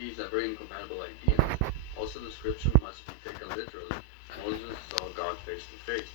these are very incompatible ideas. Also, the scripture must be taken literally. Moses saw God face to face.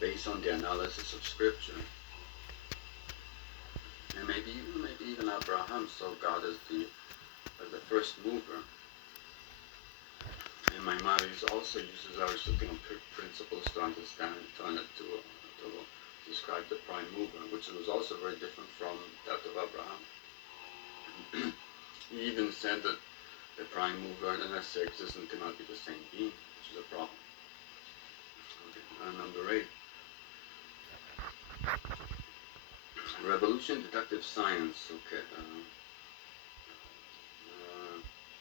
Based on the analysis of scripture, and maybe even Abraham saw God as the first mover. And Maimonides also uses Aristotelian principles to understand to describe the prime mover, which was also very different from that of Abraham. He even said that the prime mover and the necessary existence cannot be the same being, which is a problem. Okay. Number 8. Revolution deductive science. Okay.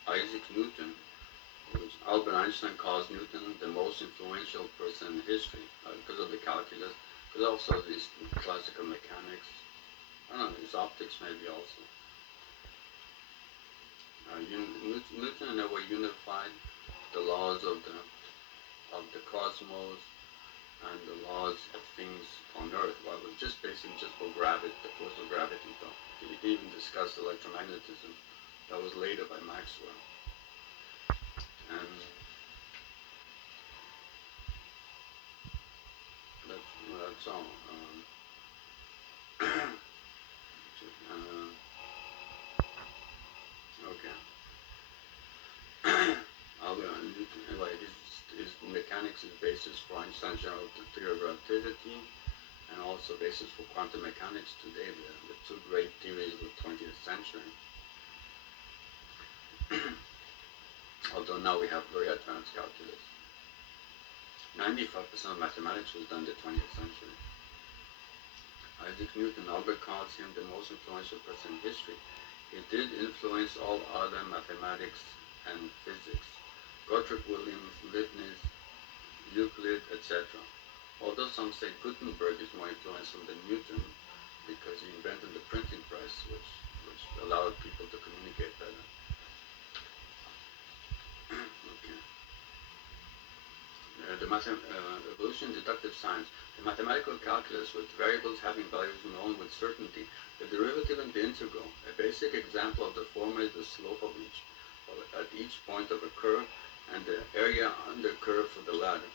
Isaac Newton, which Albert Einstein calls Newton the most influential person in history because of the calculus, but also his classical mechanics. I don't know, his optics maybe also. Newton in a way unified the laws of the cosmos and the laws of things on Earth. Well, it was just basically just for gravity, the force of gravity. Though he didn't even discuss electromagnetism. That was later by Maxwell. And that's all. Okay. Anyway, his mechanics is basis for Einstein's general theory of relativity, and also basis for quantum mechanics today, the two great theories of the 20th century. Although now we have very advanced calculus. 95% of mathematics was done in the 20th century. Isaac Newton, Albert calls him the most influential person in history. He did influence all other mathematics and physics. Gottfried Williams, Leibniz, Euclid, etc. Although some say Gutenberg is more influential than Newton because he invented the printing press, which allowed people to communicate better. Okay. Evolution deductive science. The mathematical calculus with variables having values known with certainty. The derivative and the integral. A basic example of the former is the slope of at each point of a curve and the area under curve for the latter.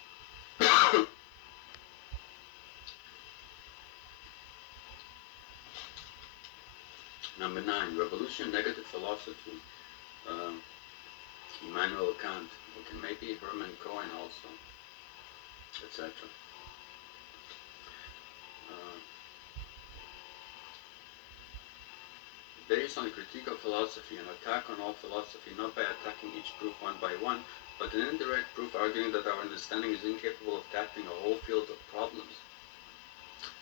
Number 9, revolution negative philosophy. Immanuel Kant, okay, maybe Hermann Cohen also, etc. Based on a critique of philosophy, an attack on all philosophy, not by attacking each proof one by one, but an indirect proof arguing that our understanding is incapable of tackling a whole field of problems,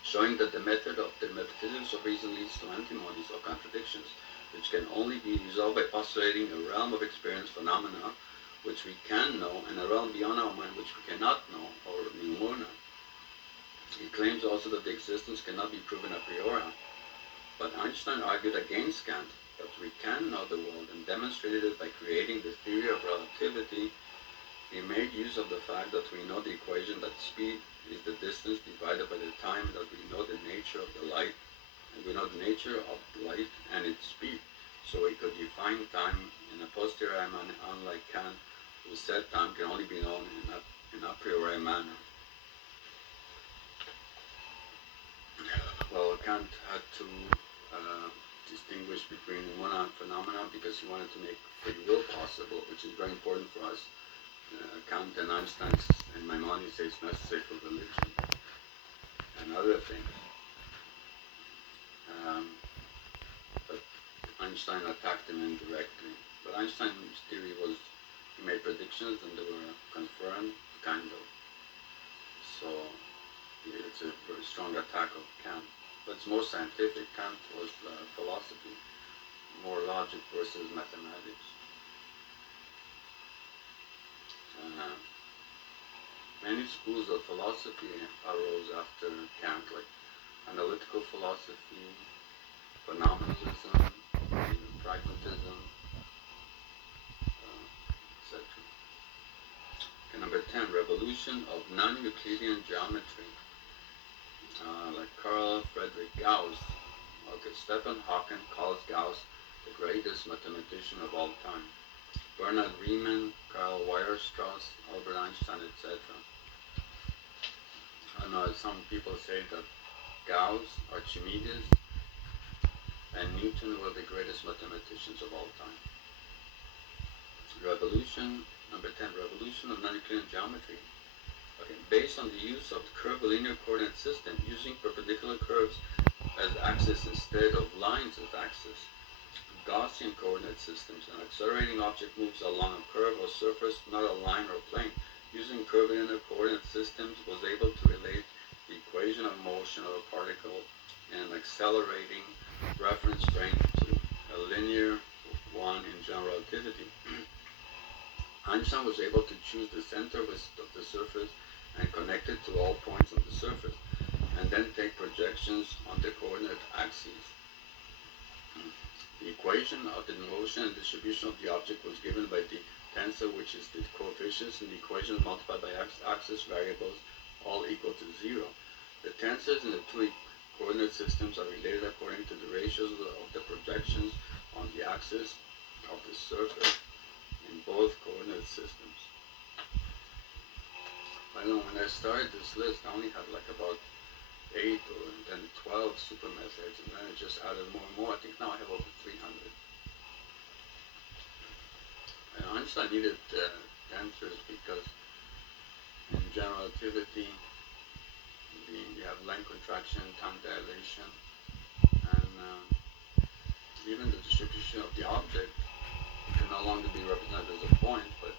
showing that the method of the metaphysics of reason leads to antinomies or contradictions, which can only be resolved by postulating a realm of experience phenomena which we can know, and a realm beyond our mind which we cannot know, or pneumona. He claims also that the existence cannot be proven a priori, but Einstein argued against Kant that we can know the world and demonstrated it by creating the theory of relativity. He made use of the fact that we know the equation that speed is the distance divided by the time, that we know the nature of the light, and we know the nature of light and its speed. So we could define time in a posteriori manner, unlike Kant, who said time can only be known in a priori manner. Well, Kant had to distinguish between phenomena and phenomena because he wanted to make free will possible, which is very important for us. Kant and Einstein and Maimonides say it's necessary for religion and other things. But Einstein attacked him indirectly. But Einstein's theory was, he made predictions and they were confirmed, kind of. So it's a very strong attack of Kant. But it's more scientific. Kant was philosophy, more logic versus mathematics. Many schools of philosophy arose after Kant, like analytical philosophy, phenomenalism, even pragmatism, etc. Okay, number 10, revolution of non-Euclidean geometry. Like Carl Friedrich Gauss. Okay, Stephen Hawking calls Gauss the greatest mathematician of all time. Bernard Riemann, Karl Weierstrass, Albert Einstein, etc. I know some people say that Gauss, Archimedes, and Newton were the greatest mathematicians of all time. Revolution, number 10, revolution of non-Euclidean geometry. Okay, based on the use of the curvilinear coordinate system, using perpendicular curves as axis instead of lines as axis, Gaussian coordinate systems, an accelerating object moves along a curve or surface, not a line or plane. Using curvilinear coordinate systems was able to relate the equation of motion of a particle in an accelerating reference frame to a linear one in general relativity. Einstein was able to choose the center of the surface and connect it to all points on the surface, and then take projections on the coordinate axes. The equation of the motion and distribution of the object was given by the tensor, which is the coefficients in the equation multiplied by axis variables, all equal to 0. The tensors in the two coordinate systems are related according to the ratios of the projections on the axis of the surface in both coordinate systems. I know when I started this list, I only had like about 8 or then 12 super methods, and then it just added more and more. I think now I have over 300. And Einstein needed tensors because in general relativity, you have length contraction, time dilation, and even the distribution of the object can no longer be represented as a point, but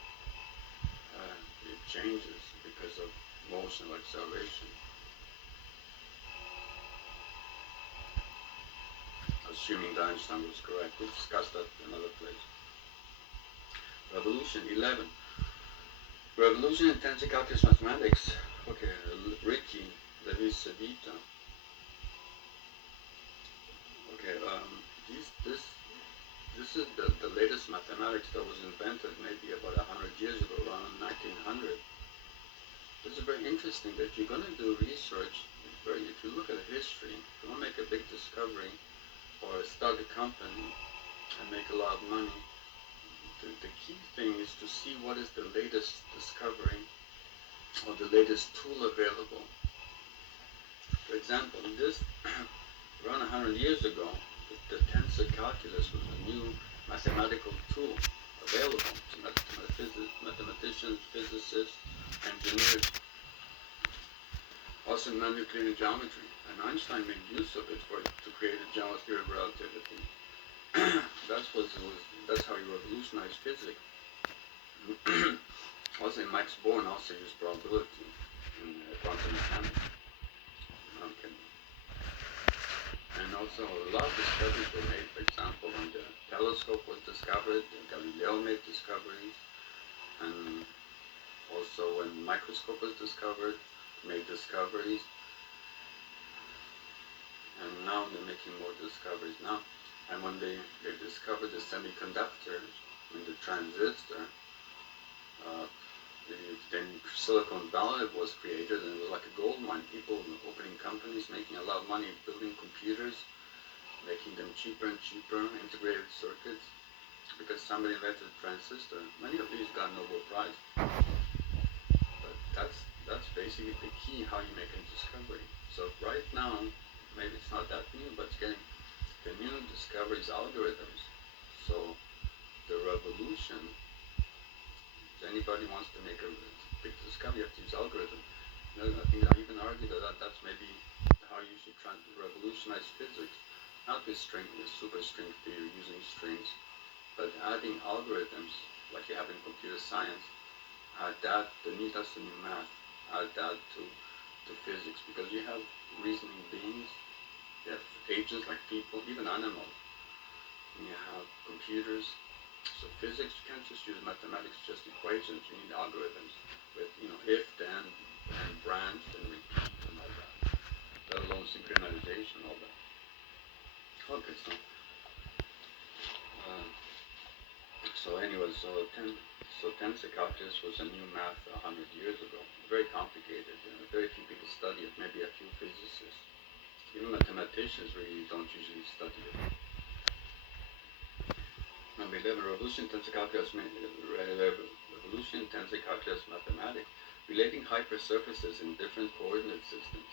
it changes because of motion or acceleration. Assuming that Einstein was correct. We'll discuss that in another place. Revolution 11. Revolution in tensor calculus mathematics. Okay, Ricky Levi-Civita. Okay, this is the latest mathematics that was invented maybe about 100 years ago, around 1900. It's very interesting that you're going to do research. If you look at history, if you want to make a big discovery or start a company and make a lot of money, the key thing is to see what is the latest discovery or the latest tool available. For example, this around 100 years ago, the tensor calculus was a new mathematical tool available to mathematicians, physicists, engineers, also non-Euclidean geometry. And Einstein made use of it to create a general theory of relativity. That's how he revolutionized physics. Also, Max Born also used probability in quantum mechanics. Okay. And also, a lot of discoveries were made. For example, when the telescope was discovered, Galileo made discoveries, and also when the microscope was discovered, made discoveries. And now they're making more discoveries now. And when they discovered the semiconductors, when the transistor, then Silicon Valley was created, and it was like a gold mine. People opening companies, making a lot of money building computers, making them cheaper and cheaper, integrated circuits, because somebody invented a transistor. Many of these got Nobel Prize. But that's basically the key how you make a discovery. So right now, maybe it's not that new, but it's getting the new discoveries algorithms. So the revolution, if anybody wants to make a big discovery, you have to use algorithm. I think I even argue that that's maybe how you should try to revolutionize physics. Not with super string theory using strings, but adding algorithms like you have in computer science. Add that, that's the new math. Add that to physics, because you have reasoning beings, you have agents like people, even animals. And you have computers. So physics, you can't just use mathematics, just equations. You need algorithms with, if, then, and branch, and repeat, and all that. Let alone synchronization, all that. Okay, so anyway, tensor calculus was a new math 100 years ago. Very complicated. Very few people study it. Maybe a few physicists. Even mathematicians really don't usually study it. Number 11, revolution tensor calculus mathematics relating hypersurfaces in different coordinate systems.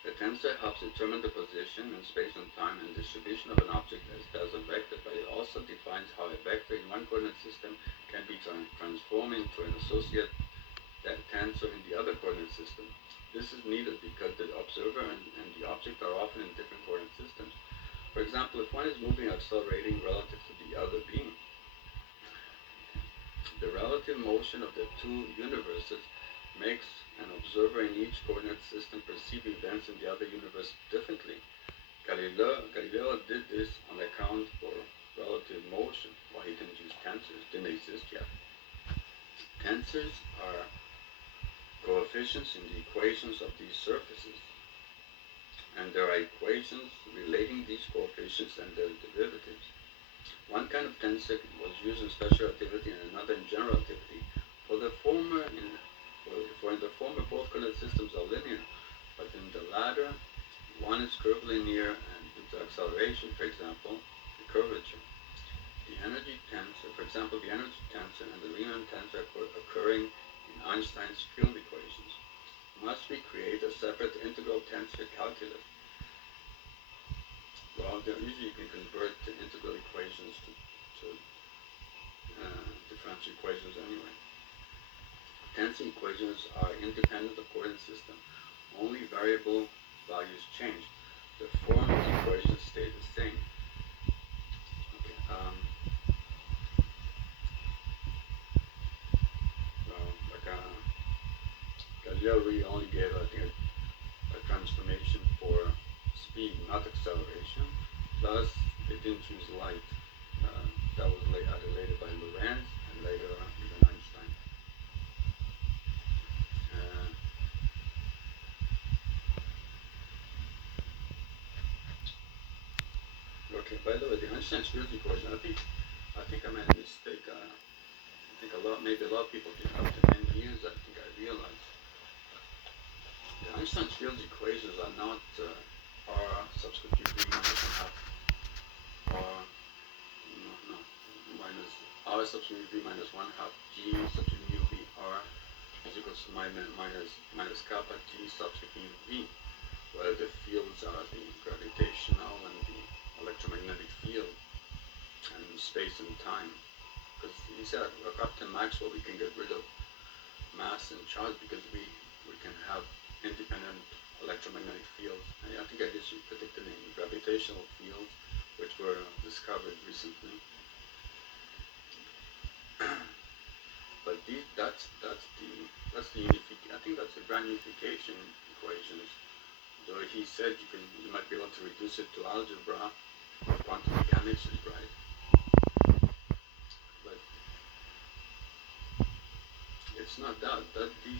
The tensor helps determine the position in space and time and distribution of an object as does a vector, but it also defines how a vector in one coordinate system can be transformed into an associate tensor in the other coordinate system. This is needed because the observer and the object are often in different coordinate systems. For example, if one is moving or accelerating relative to the other being, the relative motion of the two universes makes an observer in each coordinate system perceive events in the other universe differently. Galileo did this on account for relative motion. Well, he didn't use tensors, didn't exist yet. Tensors are coefficients in the equations of these surfaces, and there are equations relating these coefficients and their derivatives. One kind of tensor was used in special relativity and another in general relativity. In the former, both coordinate systems are linear, but in the latter, one is curvilinear and due to acceleration, for example, the curvature. The energy tensor and the Riemann tensor occurring in Einstein's field equations. Must we create a separate integral tensor calculus? Well, usually you can convert the integral equations to differential equations anyway. Tensor equations are independent of coordinate system. Only variable values change. The form of the equations stay the same. Okay, Galileo really only gave, I think, a transformation for speed, not acceleration. Plus, they didn't use light. That was added later by Lorentz and later even Einstein. Okay, by the way, the Einstein's field equation, I think I made a mistake. I think maybe a lot of people did up to many years, I think I realized. The Einstein's field equations are not R subscript U V minus 1 half minus R subscript U V minus 1 half G subscript U V R is equals to minus kappa G subscript U V, where the fields are the gravitational and the electromagnetic field and space and time. Because he said, up to Maxwell, we can get rid of mass and charge because we can have independent electromagnetic fields. And I think I just predicted in gravitational fields, which were discovered recently. But that's the unification. I think that's the grand unification equations. Though he said you might be able to reduce it to algebra, quantum mechanics is right. But it's not that he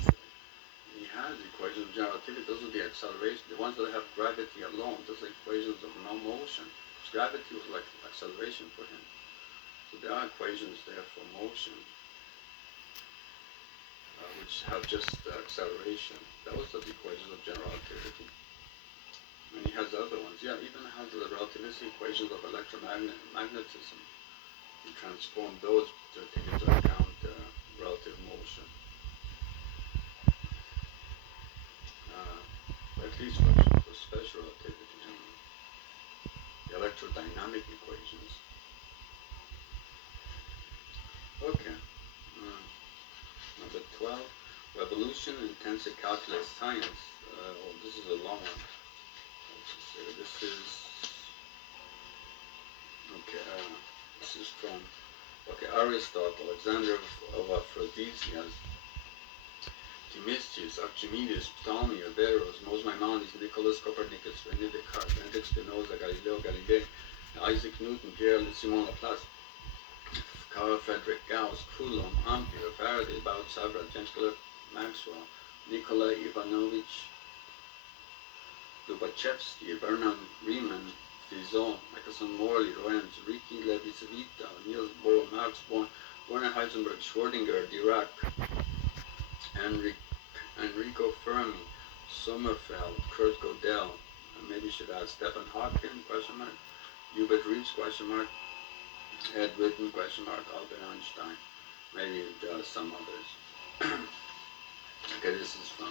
has equations of general relativity. Those are the acceleration, the ones that have gravity alone. Those are equations of no motion. Because gravity was like acceleration for him. So there are equations there for motion, which have just acceleration. Those are the equations of general relativity. And he has other ones. Yeah, even has the relativistic equations of electromagnetism. He transformed those to take into account relative motion. At least for special relativity and the electrodynamic equations. Okay. Number 12, revolution in tensor calculus science. This is a long one. This is from Aristotle, Alexander of Aphrodisias, Themistius, Archimedes, Ptolemy, Averroes, Moses Maimonides, Nicholas Copernicus, René Descartes, Benedict Spinoza, Galileo Galilei, Isaac Newton, Pierre Simon Laplace, Carl Friedrich Gauss, Coulomb, Ampere, Faraday, Bauer, Savart, James Clerk Maxwell, Nikolai Ivanovich Lobachevsky, Bernard Riemann, Fizeau, Michelson, Morley, Lorentz, Ricci, Levi-Civita, Niels Bohr, Max Born, Werner Heisenberg, Schrödinger, Dirac, Enrico Fermi, Sommerfeld, Kurt Gödel, maybe should add Stephen Hawking, Hubert Reeves, Ed Whitman, question mark, Albert Einstein, maybe some others. Okay, this is from